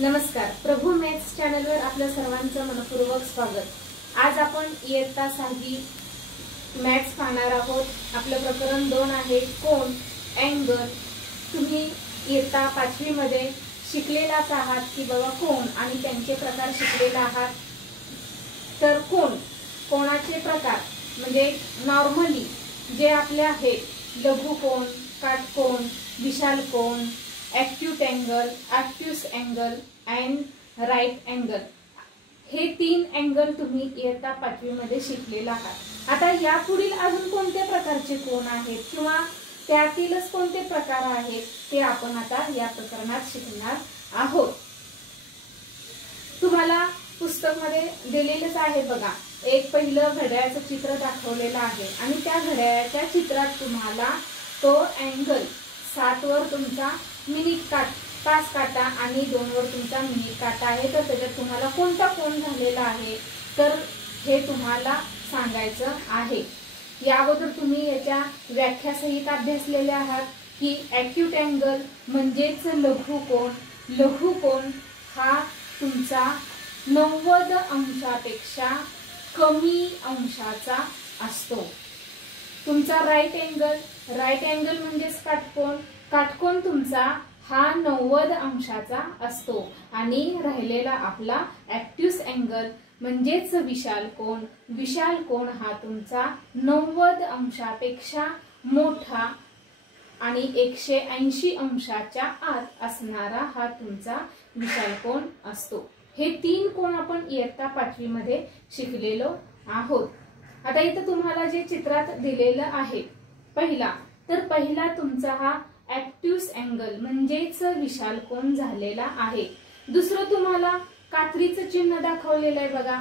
नमस्कार, प्रभू मॅथ्स चॅनलवर आपल्या सर्वांचं मनपूर्वक स्वागत। आज आपण इयत्ता 6वी मॅथ्स पाहणार आहोत। आपलं प्रकरण 2 आहे कोन, अँगल। तुम्ही इयत्ता 5वी मध्ये शिकलेलाच आहात की बाबा कोन आणि त्यांचे प्रकार शिकलेला आहात। तर कोनाचे प्रकार म्हणजे नॉर्मली जे आपले आहेत लघुकोन, काटकोन, विशाल कोन, acute angle, obtuse angle and right angle, हे 3 एंगल तुम्ही इयत्ता 5वी मध्ये शिकलेला आहात। आता यापुढील अजून कोणत्या प्रकारचे कोन आहेत किंवा त्यातीलच कोणते प्रकार आहेत ते आपण आता या प्रकरणात शिकणार आहोत। तुम्हाला पुस्तक मध्ये दिलेलेच आहे बघा, एक पहिलं घड्याळाचं चित्र दाखवलेलं आहे आणि त्या घड्याळाच्या चित्रात तुम्हाला तो अँगल 7 वर तुमचा मिनिट काट, तास काटा आणि 2 वर तुमचा मिनिट काटा आहे। तर त्याच्यात तुम्हाला कोणता कोन झालेला आहे तर हे तुम्हाला सांगायचं आहे। या अगोदर तुम्ही याच्या व्याख्या सहित अभ्यासलेले आहात की एक्यूट एंगल म्हणजेच लघुकोन। लघुकोन हा तुमचा 90 अंशापेक्षा कमी अंशाचा असतो। तुमचा राईट एंगल म्हणजेच काटकोन। काटकोन तुमचा हा 90 अंशाचा असतो आणि राहिलेला आपला ऑब्ट्यूस एंगल म्हणजेच विशाल कोन। विशाल कोन हा तुमचा 90 अंशापेक्षा मोठा आणि 180 अंशाच्या आत असणारा हा तुमचा विशाल कोन असतो। हे 3 कोन आपण इयत्ता 5वी मध्ये शिकलेलो आहोत। आता इथे तुम्हाला जे चित्रात दिलेलं आहे पहिला तुमचा हा ऑब्ट्यूस एंगल म्हणजेच विशाल कोन झालेला आहे। दुसरं तुम्हाला कात्रीचं चिन्ह दाखवलेलं आहे बघा,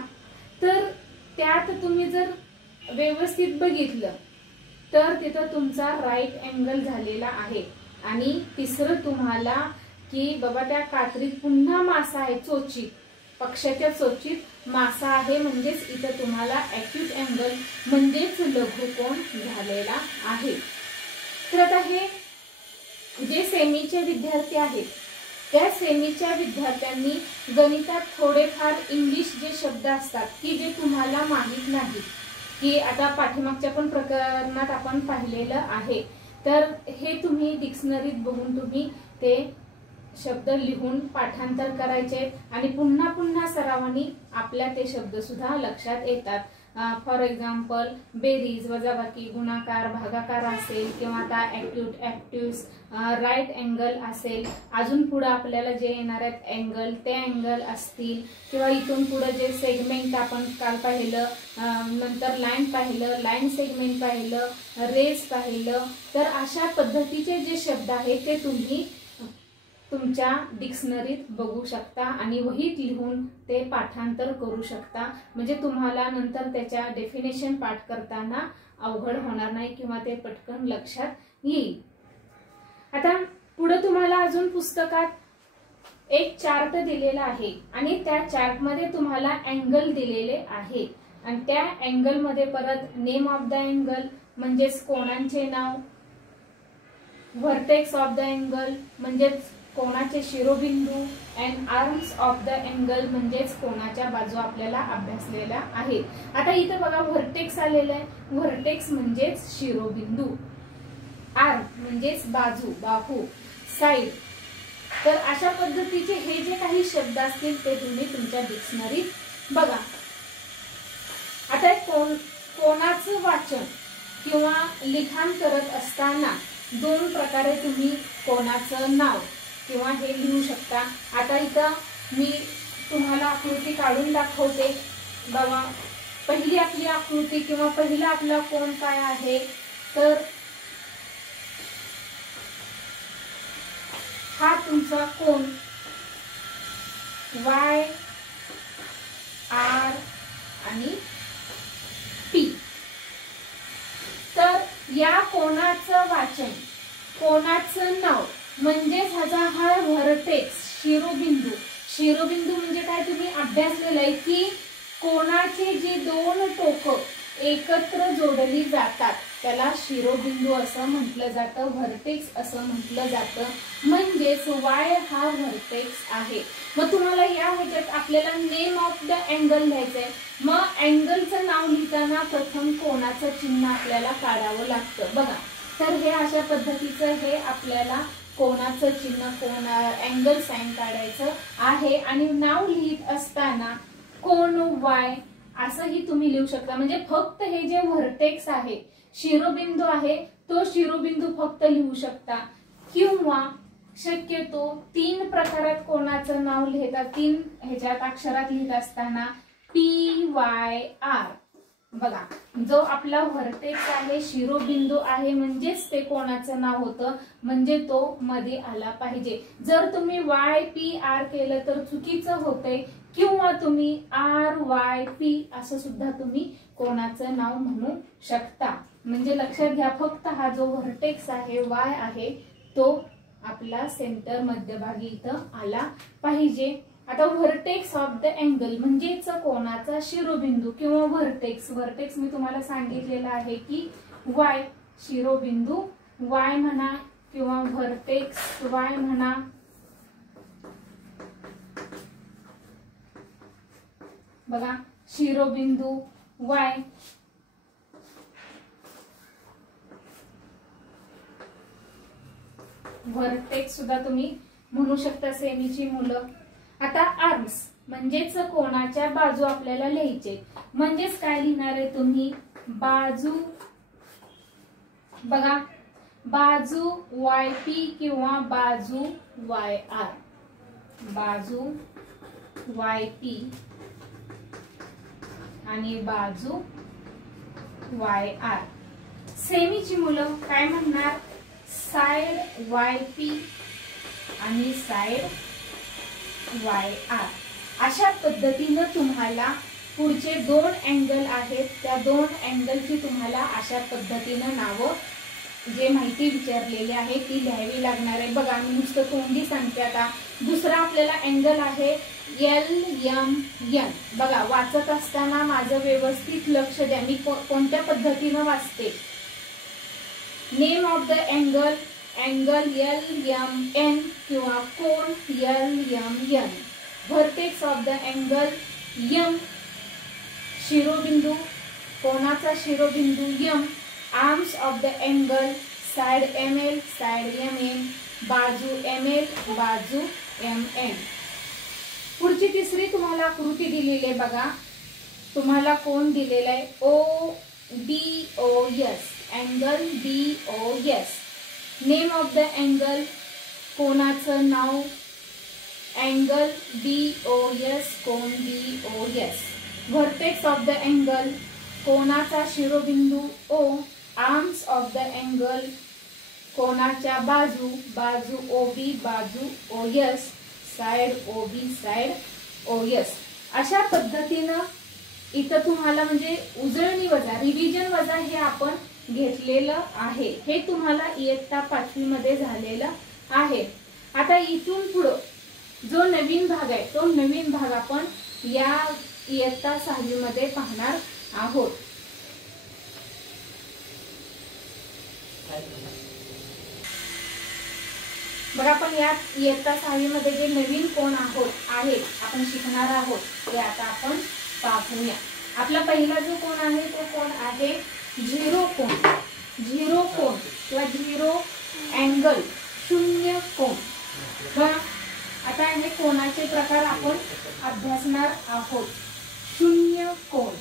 तर त्यात तुम्ही जर व्यवस्थित बघितलं तर तिथं तुमचा राईट एंगल झालेला आहे। आणि तिसरं तुम्हाला की बाबा त्या कात्रीत पुन्हा मासा आहे, चोचीत, पक्षाच्या चोचीत मासा आहे, म्हणजेच इथं तुम्हाला एक्यूट एंगल म्हणजेच लघुकोन झालेला आहे। तर आता हे जे सेमीचे विद्यार्थी आहेत त्या सेमीच्या विद्यार्थ्यांनी गणितात थोडेफार इंग्लिश जे शब्द असतात की जे तुम्हाला माहित नाही, की आता पाठीमागच्या पण प्रकरणात आपण पाहिलेलं आहे, तर हे तुम्ही डिक्शनरीत बघून तुम्ही ते शब्द लिहून पाठांतर करायचे आणि पुन्हा पुन्हा सरावानी आपल्या ते शब्द सुद्धा लक्षात येतात। फॉर एक्झाम्पल बेरीज, वजाबाकी, गुणाकार, भागाकार असेल किंवा आता एक्यूट, ऑब्ट्यूस, राईट एंगल असेल, अजून पुढे आपल्याला जे येणार आहेत एंगल ते एंगल असतील किंवा इथून पुढे जे सेगमेंट आपण काल पाहिलं, नंतर लाईन पाहिलं, लाईन सेगमेंट पाहिलं, रेस पाहिलं, तर अशा पद्धतीचे जे शब्द आहेत ते तुम्ही तुमच्या डिक्शनरीत बघू शकता आणि वहीत लिहून ते पाठांतर करू शकता, म्हणजे तुम्हाला नंतर त्याच्या डेफिनेशन पाठ करताना अवघड होणार नाही किंवा ते पटकन लक्षात येईल। आता पुढे तुम्हाला अजून पुस्तकात एक चार्ट दिलेला आहे आणि त्या चार्ट मध्ये तुम्हाला अँगल दिलेले आहे आणि त्या अँगल मध्ये परत नेम ऑफ द अँगल म्हणजेच कोनांचे नाव, व्हर्टेक्स ऑफ द अँगल म्हणजेच कोनाचे शिरोबिंदू and arms of the angle म्हणजेच कोनाच्या बाजू आपल्याला अभ्यासलेल्या आहेत। आता इथं बघा व्हर्टेक्स आलेला आहे, व्हर्टेक्स म्हणजेच शिरोबिंदू, आर्म म्हणजेच बाजू, बाहू, साइड। तर अशा पद्धतीचे हे जे काही शब्द असतील ते तुम्ही तुमच्या डिक्शनरीत बघा। आता कोनाचं वाचन किंवा लिखाण करत असताना 2 प्रकारे तुम्ही कोनाचं नाव किंवा हे लिहू शकता। आता इथं मी तुम्हाला आकृती काढून दाखवते बाबा, पहिली आपली आकृती किंवा पहिला आपला कोन काय आहे, तर हा तुमचा कोन वाय, आर आणि पी। तर या कोनाचं वाचन, कोनाचं नाव म्हणजेच हा व्हर्टेक्स, शिरोबिंदू। शिरोबिंदू म्हणजे काय तुम्ही अभ्यासलेलं आहे की कोनाचे जे 2 टोक एकत्र जोडली जातात त्याला शिरोबिंदू असं म्हटलं जातं, व्हर्टेक्स असं म्हटलं जातं. म्हणजेच वाय हा व्हर्टेक्स आहे. मग तुम्हाला या ह्याच्यात आपल्याला नेम ऑफ द अँगल लिहायचंय. मग अँगलचं नाव लिहिताना प्रथम कोणाचं चिन्ह आपल्याला काढावं लागतं बघा. तर हे अशा पद्धतीचं हे आपल्याला कोणाचं चिन्ह, कोण अँगल साइन काढायचं आहे. आणि नाव लिहित असताना कोण वाय असंही तुम्ही लिहू शकता. म्हणजे फक्त हे जे व्हर्टेक्स आहे, शिरोबिंदू आहे, तो शिरोबिंदू फक्त लिहू शकता. किंवा शक्यतो 3 प्रकारात कोणाचं नाव लिहितात, 3 ह्याच्यात अक्षरात लिहित असताना PYR बघा. जो आपला व्हर्टेक्स आहे, शिरोबिंदू आहे, म्हणजेच ते कोणाचं नाव होतं, म्हणजे तो मध्ये आला पाहिजे. जर तुम्ही YPR केलं तर चुकीचं होतंय. किंवा तुम्ही RYP असं सुद्धा तुम्ही कोणाचं नाव म्हणू शकता. म्हणजे लक्षात घ्या, फक्त हा जो व्हर्टेक्स आहे, वाय आहे, तो आपला सेंटर मध्यभागी इथं आला पाहिजे. आता व्हर्टेक्स ऑफ द अँगल म्हणजेच कोणाचा शिरोबिंदू किंवा व्हर्टेक्स. व्हर्टेक्स मी तुम्हाला सांगितलेलं आहे की वाय, शिरोबिंदू वाय म्हणा किंवा व्हर्टेक्स वाय म्हणा. बघा, शिरोबिंदू वाय, व्हर्टेक्स सुद्धा तुम्ही म्हणू शकता, सेमीची मुलं. आता आर्म्स म्हणजेच कोणाच्या बाजू आपल्याला लिहायचे. म्हणजेच काय लिहिणार आहे तुम्ही, बाजू. बघा, बाजू YP किंवा बाजू YR, बाजू YP आणि बाजू YR. सेमीची मुलं काय म्हणणार, साइड YP आणि साइड YR. अशा पद्धतीनं तुम्हाला पुढचे 2 अँगल आहेत, त्या 2 अँगलची तुम्हाला अशा पद्धतीनं नावं, जे माहिती विचारलेली आहे ती लिहावी लागणार आहे. बघा, मी नुसतं तोंडी सांगते. आता दुसरा आपल्याला अँगल आहे LMN. बघा, वाचत असताना माझं व्यवस्थित लक्ष द्या, मी कोणत्या पद्धतीनं वाचते. Name of the angle, angle LMN किंवा कोन LMN. Vertex of the angle M, शिरोबिंदू, कोणाचा शिरोबिंदू M. Arms of the angle, side ML, side MN, बाजू ML, बाजू MN. पुढची तिसरी तुम्हाला आकृती दिलेली आहे बघा. तुम्हाला कोण दिलेला आहे, OBOS, angle BOS. Name of the angle, कोणाचं नाव, अँगल BOS, कोन BOS. Vertex of the angle, कोणाचा शिरोबिंदू O. Arms of the angle, कोणाच्या बाजू, बाजू OB, बाजू OS, side OB, side OS. अशा पद्धतीनं इथं तुम्हाला म्हणजे उजळणी वजा, रिव्हिजन वजा हे आपण घेतलेलं आहे. हे तुम्हाला इयत्ता 5वी मध्ये झालेलं आहे. आता इथून पुढं जो नवीन भाग आहे, तो नवीन भाग आपण या इयत्ता 6वी मध्ये पाहणार आहोत. बघा, आपण या इयत्ता 6वी मध्ये जे नवीन कोण आहेत आपण शिकणार आहोत ते आता आपण पाहूया. आपला पहिला जो कोण आहे तो कोण आहे, झिरो कोण. झिरो कोण किंवा झिरो अँगल, शून्य कोण. बघा, आता हे कोणाचे प्रकार आपण अभ्यासणार आहोत. शून्य कोण,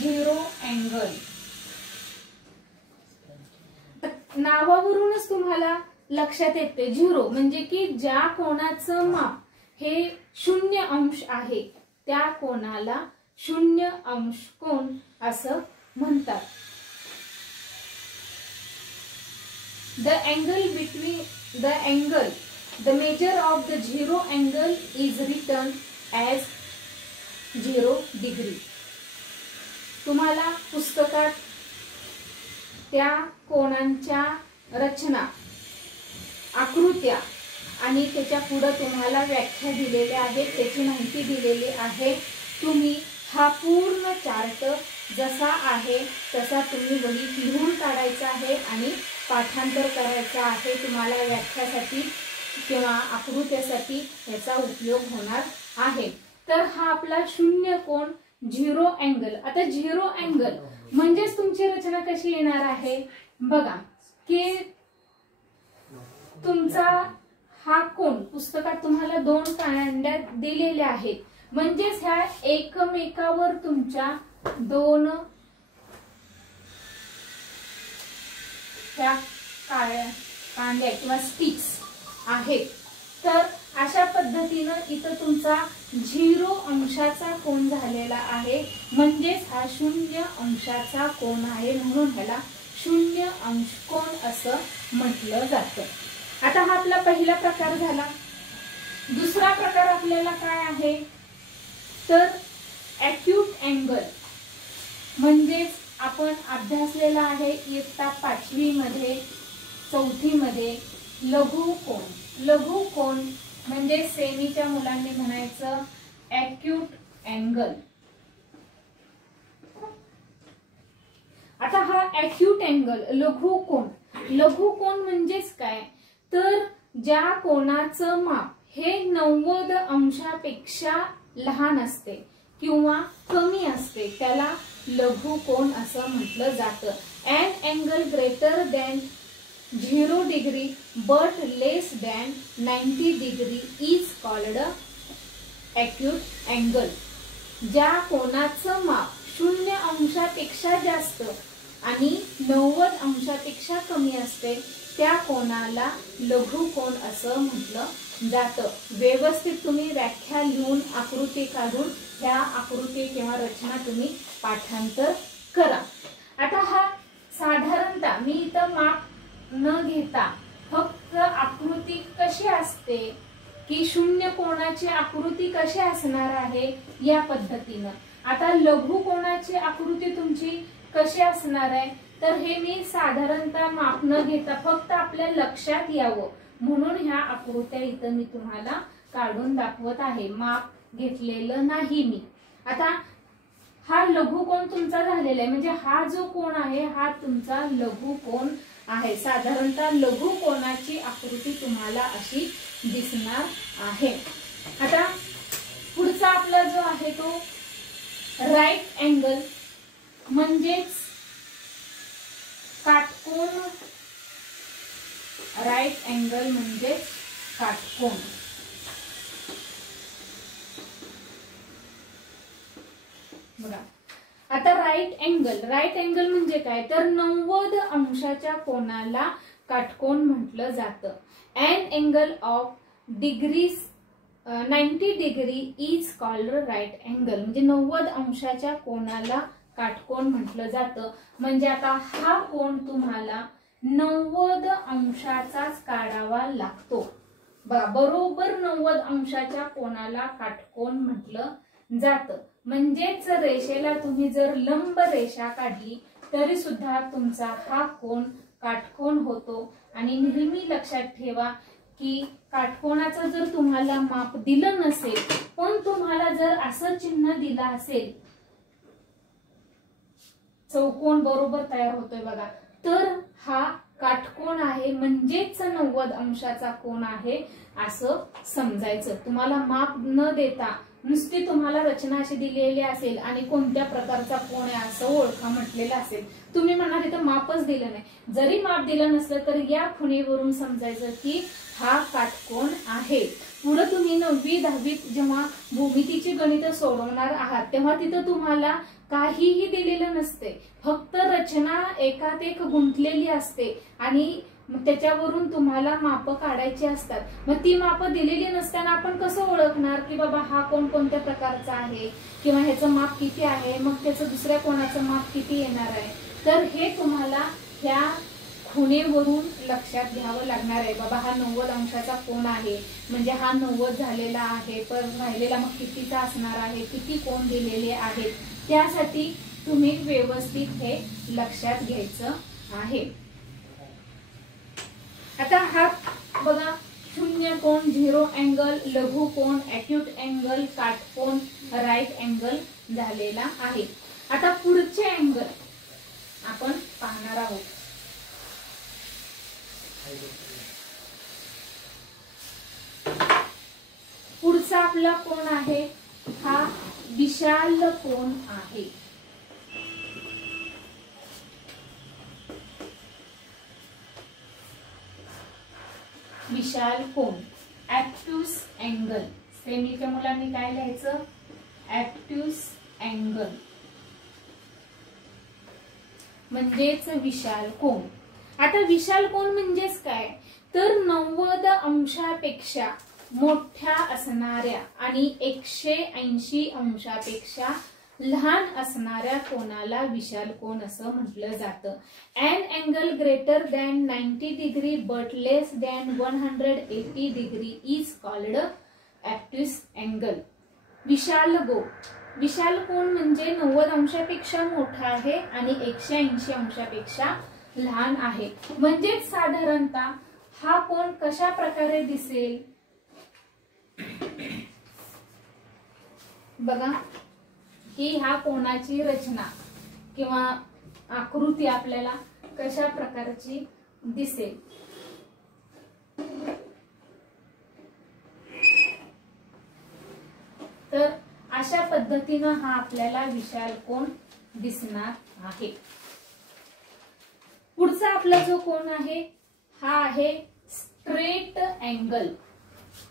झिरो अँगल. नावावरूनच तुम्हाला लक्षात येते, झिरो म्हणजे की ज्या कोणाचं माप हे 0 अंश आहे त्या कोणाला 0 अंश कोन असं म्हणतात. The angle between the measure of the zero angle is written as 0 degree. तुम्हाला पुस्तकात त्या कोणांच्या रचना, आकृत्या आणि त्याच्या पुढे तुम्हाला व्याख्या दिलेल्या आहेत, त्याची माहिती दिलेली आहे। तुम्ही हा पूर्ण चार्ट जसा आहे तसा तुम्ही वहीत लिहून काढायचा आहे आणि पाठांतर करायचं आहे। तुम्हाला व्याख्यासाठी किंवा आकृत्यासाठी याचा उपयोग होणार आहे। तर हा आपला शून्य कोन, झिरो अँगल। आता झिरो अँगल म्हणजेच तुमची रचना कशी येणार आहे बघा, की तुमचा हा कोन, पुस्तकात तुम्हाला 2 कांड्या दिलेल्या आहेत, म्हणजेच ह्या एकमेकावर तुमच्या 2 ह्या कांड्या किंवा स्टिक्स आहेत। तर अशा पद्धतीनं इथं तुमचा 0 अंशाचा कोन झालेला आहे, म्हणजेच हा 0 अंशाचा कोन आहे, म्हणून ह्याला 0 अंश कोन असं म्हटलं जातं। आता हा आपला पहिला प्रकार झाला। दुसरा प्रकार आपल्याला काय आहे तर ॲक्यूट अँगल, म्हणजेच आपण अभ्यासलेला आहे इयत्ता 5वी मध्ये, 4थी मध्ये लघु कोन। लघु कोन म्हणजे सेमीच्या मुलांनी म्हणायचं ॲक्यूट अँगल। आता हा ॲक्यूट अँगल, लघु कोन, लघु कोन म्हणजेच काय तर ज्या कोणाचं माप हे 90 अंशापेक्षा लहान असते किंवा कमी असते त्याला लघु कोन असं म्हटलं जातं। an angle greater than 0 degree but less than 90 degree is called acute angle। ज्या कोणाचं माप 0 अंशापेक्षा जास्त आणि 90 अंशापेक्षा कमी असते त्या कोणाला लघु कोन असं म्हटलं जातं। व्यवस्थित तुम्ही व्याख्या लिहून आकृती काढून ह्या आकृती किंवा रचना तुम्ही पाठांतर करा। आता हा साधारणतः मी इथं माप न घेता फक्त आकृती कशी असते की 0 कोणाची आकृती कशी असणार आहे या पद्धतीनं। आता लघु कोणाची आकृती तुमची कशी असणार आहे तर हे मी साधारणतः माप न घेता फक्त आपल्या लक्षात यावं म्हणून ह्या आकृत्या इथं मी तुम्हाला काढून दाखवत आहे, माप घेतलेलं नाही मी। आता हा लघु कोन तुमचा झालेला आहे, म्हणजे हा जो कोन आहे हा तुमचा लघु कोन आहे। साधारणतः लघु कोनाची आकृती तुम्हाला अशी दिसणार आहे। आता पुढचा आपला जो आहे तो राईट अँगल, म्हणजेच काटकोन। राईट अँगल म्हणजे काटकोन। बघा आता राईट अँगल म्हणजे काय तर 90 अंशाच्या कोनाला काटकोन म्हटलं जातं। an angle of degrees 90 degree is called right angle, म्हणजे 90 अंशाच्या कोनाला काटकोन म्हटलं जातं। म्हणजे आता हा कोन तुम्हाला 90 अंशाचाच काढावा लागतो। बरोबर 90 अंशाच्या कोनाला काटकोन म्हटलं जातं। म्हणजेच रेषेला तुम्ही जर लंब रेषा काढली तरी सुद्धा तुमचा हा कोन काटकोन होतो। आणि नेहमी लक्षात ठेवा की काटकोनाचं जर तुम्हाला माप दिलं नसेल पण तुम्हाला जर असं चिन्ह दिलं असेल, चौकोन बरोबर तयार होतोय बघा, तर हा काटकोन आहे, म्हणजेच 90 अंशाचा कोन आहे असं समजायचं। तुम्हाला माप न देता नुसती तुम्हाला रचना अशी दिलेली असेल आणि कोणत्या प्रकारचा कोन आहे असं ओळखा म्हटलेलं असेल, तुम्ही म्हणाल इथं मापच दिलं नाही, जरी माप दिलं नसलं तर या खुणेवरून समजायचं की हा काटकोन आहे। पुढे तुम्ही 9वी 10वीत जेव्हा भूमितीची गणित सोडवणार आहात तेव्हा तिथं तुम्हाला काहीही दिलेलं नसते, फक्त रचना एकात एक गुंतलेली असते आणि त्याच्यावरून तुम्हाला माप काढायची असतात। मग ती माप दिलेली नसताना आपण कसं ओळखणार की बाबा हा कोण कोणत्या प्रकारचा आहे किंवा ह्याचं माप किती आहे, मग त्याचं दुसऱ्या कोणाचं माप किती येणार आहे, तर हे तुम्हाला ह्या खुणेवरून लक्षात घ्यावं लागणार आहे। बाबा हा 90 अंशाचा कोन आहे म्हणजे हा 90 झालेला आहे, पण राहिलेला मग कितीचा असणार आहे, किती कोन दिलेले आहेत, त्यासाठी तुम्ही व्यवस्थित हे लक्षात घ्यायचं आहे। आता हा बघा शून्य कोण झिरो अँगल, लघु कोण ॲक्यूट अँगल, काटकोन राईट अँगल झालेला आहे. आता पुढचे अँगल आपण पाहणार आहोत. पुढचा आपला कोण आहे, हा विशाल कोण आहे. विशाल कोण ॲक्ट्यूस अँगल. सेमीच्या मुलांनी काय लिहायचं, ॲक्ट्यूस अँगल म्हणजेच विशाल कोण. आता विशाल कोण म्हणजेच काय, तर 90 अंशापेक्षा मोठ्या असणाऱ्या आणि 180 अंशापेक्षा लहान असणाऱ्या कोणाला विशाल कोण असं म्हटलं जातं. An angle greater than 90 degree but less than 180 degree is called obtuse angle. विशाल कोण म्हणजे 90 अंशापेक्षा मोठा आहे आणि 180 अंशापेक्षा लहान आहे. म्हणजेच साधारणतः हा कोण कशा प्रकारे दिसेल बघा, की ह्या कोणाची रचना किंवा आकृती आपल्याला कशा प्रकारची दिसेल. तर अशा पद्धतीनं हा आपल्याला विशाल कोण दिसणार आहे. पुढचा आपला जो कोण आहे हा आहे स्ट्रेट अँगल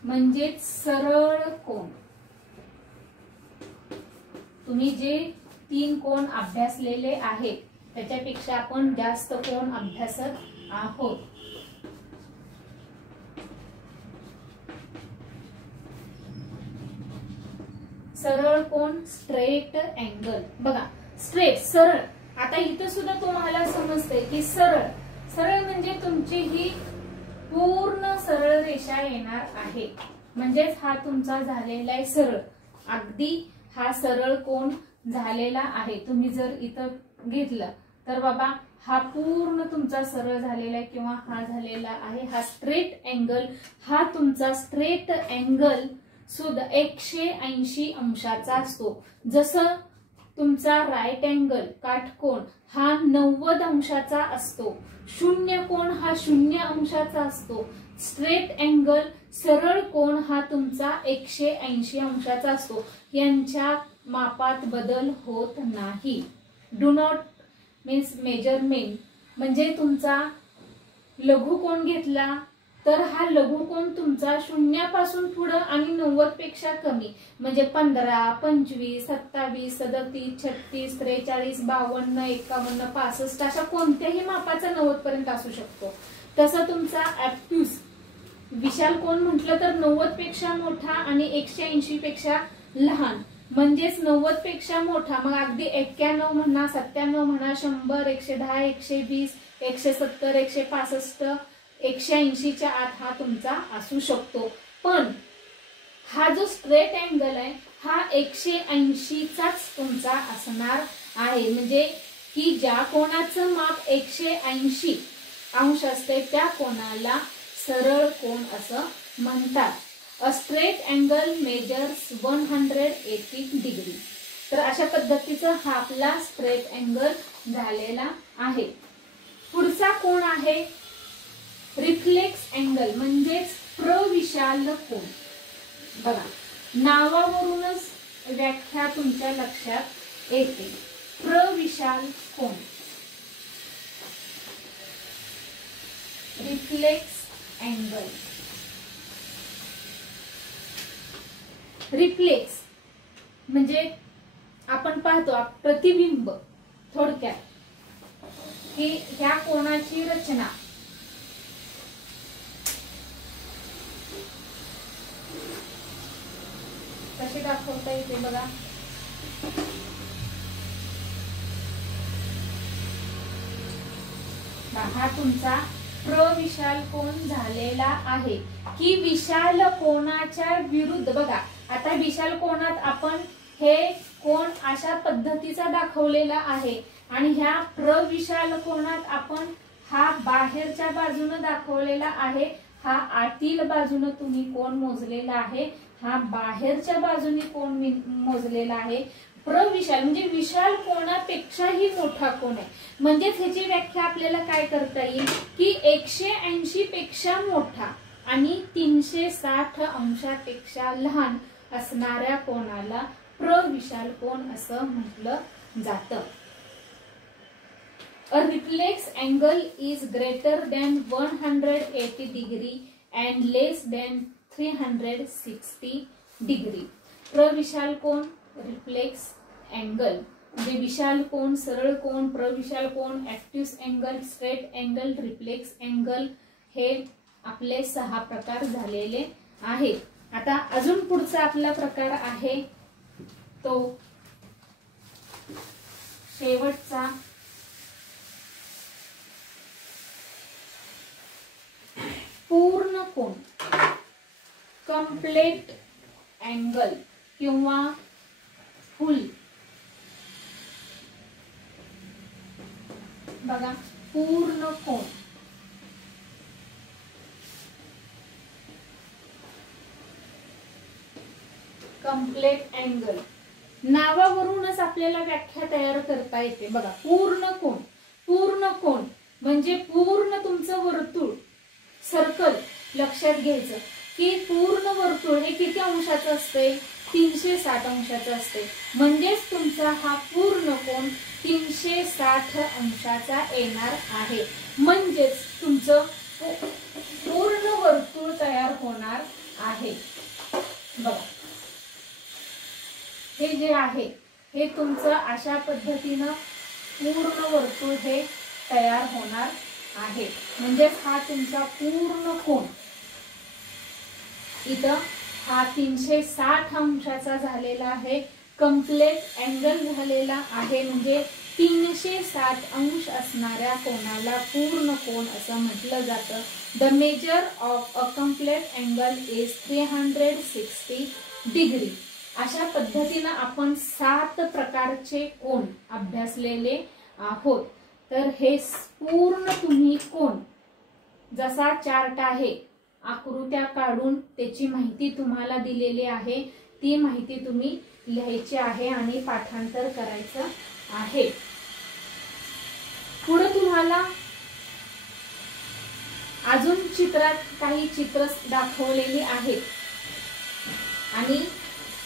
म्हणजे सरळ कोण. तुम्ही जे 3 कोण अभ्यासलेले आहेत त्याच्यापेक्षा आपण जास्त कोण अभ्यासत आहोत. सरळ कोण स्ट्रेट अँगल. बघा स्ट्रेट सरळ. आता इथं सुद्धा तुम्हाला समजतंय की सरळ म्हणजे तुमची ही पूर्ण सरळ रेषा येणार आहे. म्हणजेच हा तुमचा झालेला आहे सरळ. अगदी हा सरळ कोण झालेला आहे. तुम्ही जर इथं घेतलं तर बाबा हा पूर्ण तुमचा सरळ झालेला आहे किंवा हा झालेला आहे. हा स्ट्रेट अँगल, हा तुमचा स्ट्रेट अँगल सुद्धा 180 अंशाचा असतो. जसं तुमचा राईट अँगल काटकोन हा 90 अंशाचा असतो. शून्य कोण हा 0 अंशाचा असतो. स्ट्रेट अँगल सरळ कोण हा तुमचा 180 अंशाचा असतो. यांच्या मापात बदल होत नाही. Do not means measurement. म्हणजे तुमचा लघु कोण घेतला तर हा लघु कोण तुमचा 0 पासून पुढे आणि 90 पेक्षा कमी म्हणजे 15, 25, 27, 37, 36, 43, 52, 51, 65 अशा कोणत्याही मापाचा 90 पर्यंत असू शकतो. तसं तुमचा ॲब्ट्यूस विशाल कोण म्हटलं तर 90 पेक्षा मोठा आणि 180 पेक्षा लहान. म्हणजेच 90 पेक्षा मोठा मग अगदी 91 म्हणा, 97 म्हणा, 100, 110, 120, 170, 165, 180च्या आत हा तुमचा असू शकतो. पण हा जो स्ट्रेट अँगल आहे हा 180चाच तुमचा असणार आहे. म्हणजे की ज्या कोणाचं माप 180 अंश असते त्या कोणाला सरळ कोण असं म्हणतात. A straight angle measures 180 degree. तर अशा पद्धतीचा हा आपला स्ट्रेट अँगल झालेला आहे. पुढचा कोण आहे रिफ्लेक्स अँगल म्हणजेच प्रविशाल कोण. बघा नावावरूनच व्याख्या तुमच्या लक्षात येते. प्रविशाल कोण रिफ्लेक्स अँगल. रिफ्लेक्स म्हणजे आपण पाहतो प्रतिबिंब. थोडक्यात की ह्या कोणाची रचना कशी दाखवता येते बघा. हा तुमचा प्रविशाल कोण झालेला आहे की विशाल कोणाच्या विरुद्ध. बघा आता विशाल कोणात आपण हे कोण अशा पद्धतीचा दाखवलेला आहे आणि ह्या प्रविशाल कोणात आपण हा बाहेरच्या बाजूने दाखवलेला आहे. हा आतील बाजूने तुम्ही कोण मोजलेला आहे, हा बाहेरच्या बाजूने कोण मोजलेला आहे. प्रविशाल म्हणजे विशाल कोणापेक्षाही मोठा कोण आहे. म्हणजेच ह्याची व्याख्या आपल्याला काय करता येईल की 180 पेक्षा मोठा आणि 360 अंशापेक्षा लहान असणाऱ्या कोणाला प्रविशाल कोण असं म्हटलं जातं. A reflex angle is greater than 180 degree and less than 360 degree. प्रविशाल कोण, रिफ्लेक्स अँगल म्हणजे विशाल कोण, सरळ कोण, प्रविशाल कोण, obtuse angle, straight angle, reflex angle हे आपले 6 प्रकार झालेले आहेत. आता अजून पुढचा आपला प्रकार आहे तो शेवटचा पूर्ण कोण, कंप्लीट अँगल किंवा फुल. बघा पूर्ण कोण, कंप्लीट अँगल नावावरूनच आपल्याला व्याख्या तयार करता येते. बघा पूर्ण कोण, पूर्ण कोण म्हणजे पूर्ण तुमचं वर्तुळ सर्कल लक्षात घ्यायचं की पूर्ण वर्तुळ हे किती अंशाचं असते, 360 अंशाचं असते. म्हणजेच तुमचा हा पूर्ण कोण 360 अंशाचा येणार आहे. म्हणजेच तुमचं पूर्ण वर्तुळ तयार होणार आहे. बघा हे जे आहे हे तुमचं अशा पद्धतीनं पूर्ण वर्तुळ हे तयार होणार आहे. म्हणजेच हा तुमचा पूर्ण कोन इथं हा 360 अंशाचा झालेला आहे. कंप्लीट अँगल झालेला आहे. म्हणजे 360 अंश असणाऱ्या कोणाला पूर्ण कोन असं म्हटलं जातं. The measure of a complete angle is 360 degree. अशा पद्धतीनं आपण 7 प्रकारचे कोन अभ्यासलेले आहोत. तर हे पूर्ण तुम्ही कोन जसा चार्ट आहे आकृत्या काढून त्याची माहिती तुम्हाला दिलेली आहे. ती माहिती तुम्ही लिहायची आहे आणि पाठांतर करायचं आहे. पुढे तुम्हाला अजून चित्रात काही चित्र दाखवलेली आहेत आणि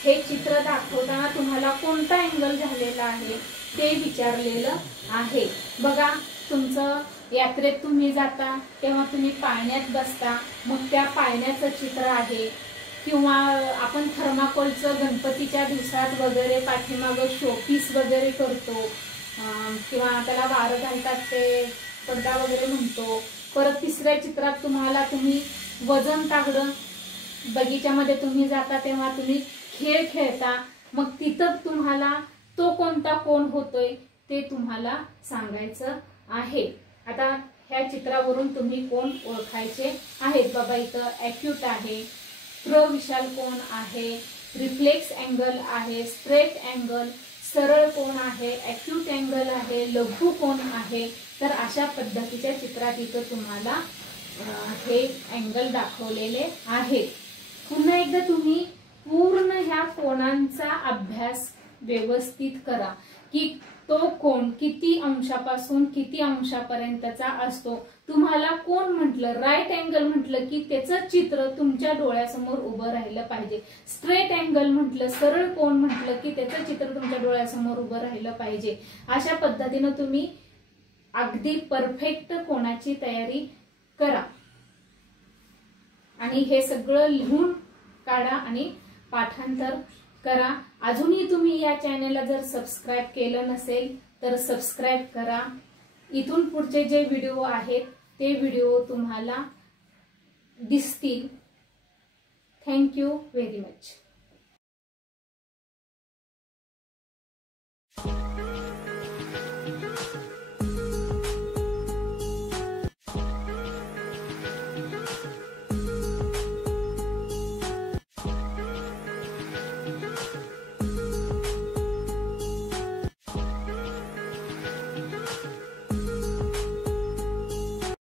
हे चित्र दाखवताना तुम्हाला कोणता अँगल झालेला आहे ते विचारलेलं आहे. बघा तुमचं यात्रेत तुम्ही जाता तेव्हा तुम्ही पाळण्यात बसता, मग त्या पाळण्याचं चित्र आहे किंवा आपण थर्माकोलचं गणपतीच्या दिवसात वगैरे पाठीमागं शोपीस वगैरे करतो किंवा त्याला वारं घालतात ते पडदा वगैरे म्हणतो. परत तिसऱ्या चित्रात तुम्ही वजन तागडं बगीच्यामध्ये तुम्ही जाता तेव्हा तुम्ही खेळ खेळता, मग तिथं तुम्हाला तो कोणता कोण होतोय ते तुम्हाला सांगायचं आहे. आता ह्या चित्रावरून तुम्ही कोण ओळखायचे आहेत. बाबा इथं ॲक्यूट आहे, प्रविशाल कोण आहे, रिफ्लेक्स अँगल आहे, स्ट्रेट अँगल, सरळ कोण आहे, ॲक्यूट अँगल आहे, लघु कोण आहे. तर अशा पद्धतीच्या चित्रात इथं तुम्हाला हे अँगल दाखवलेले आहेत. पुन्हा एकदा तुम्ही पूर्ण ह्या कोणांचा अभ्यास व्यवस्थित करा की तो कोण किती अंशापासून किती अंशापर्यंतचा असतो. तुम्हाला कोण म्हटलं, राईट अँगल म्हटलं की त्याचं चित्र तुमच्या डोळ्यासमोर उभं राहिलं पाहिजे. स्ट्रेट अँगल म्हटलं, सरळ कोण म्हटलं की त्याचं चित्र तुमच्या डोळ्यासमोर उभं राहिलं पाहिजे. अशा पद्धतीनं तुम्ही अगदी परफेक्ट कोणाची तयारी करा आणि हे सगळं लिहून काढा आणि पाठांतर करा. अजूनही तुम्ही या चॅनलला जर सबस्क्राइब केलं नसेल तर सबस्क्राइब करा. इथून पुढचे जे व्हिडिओ आहेत ते व्हिडिओ तुम्हाला दिसतील. Thank you very much.